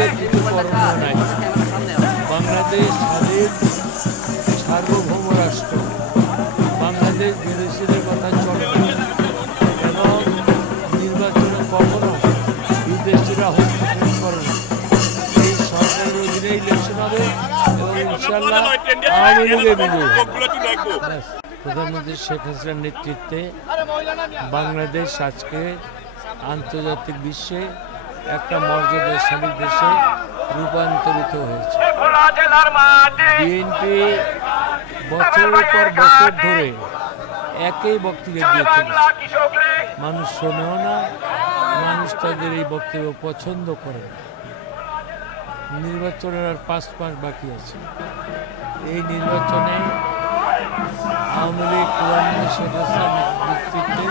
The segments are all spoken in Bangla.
বলে কিছু করণীয় নাই। বাংলাদেশ স্বাধীন সার্বভৌম রাষ্ট্র। বাংলাদেশ বিদেশিদের কথা চলবে এবং নির্বাচনে কখনো বিদেশিরা হস্তক্ষেপ করে না। এই সরকারের অধীনে ইলেকশন হবে এবং ইনশাল্লাহ আওয়ামী লীগের বিজয়ী হবে। প্রধানমন্ত্রী শেখ হাসিনার নেতৃত্বে বাংলাদেশ আজকে আন্তর্জাতিক বিশ্বে একটা মর্যাদাশালী দেশে রূপান্তরিত হয়েছে। বিএনপি বছরের পর বছর ধরে একই বক্তব্য দিয়ে চলেছে। মানুষ শোনেও না, মানুষ তাদের এই বক্তব্য পছন্দ করে। নির্বাচনের আর 5 মাস বাকি আছে। এই নির্বাচনে আওয়ামী লীগ প্রধানমন্ত্রী শেখ হাসিনার নেতৃত্বে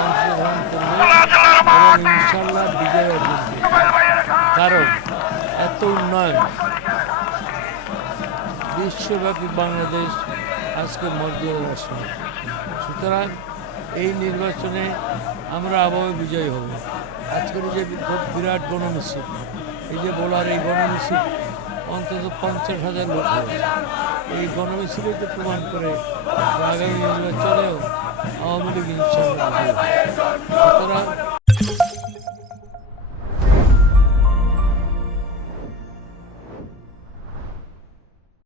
অংশগ্রহণ করবে এবং ইনশাল্লাহ বিজয় অর্জন করবে। কারণ এত উন্নয়ন, বিশ্বব্যাপী বাংলাদেশ আজকে মর্যাদা রাষ্ট্র। সুতরাং এই নির্বাচনে আমরা আবহাওয়া বিজয়ী হব। আজকের যে বিরাট গণমিছিল, এই যে বলার এই গণমিছিল অন্তত 50,000 লোক হয়েছে। এই গণমিছিলই তো প্রমাণ করে আগামী নির্বাচনেও আওয়ামী লীগ ইনশাল্লাহ। সুতরাং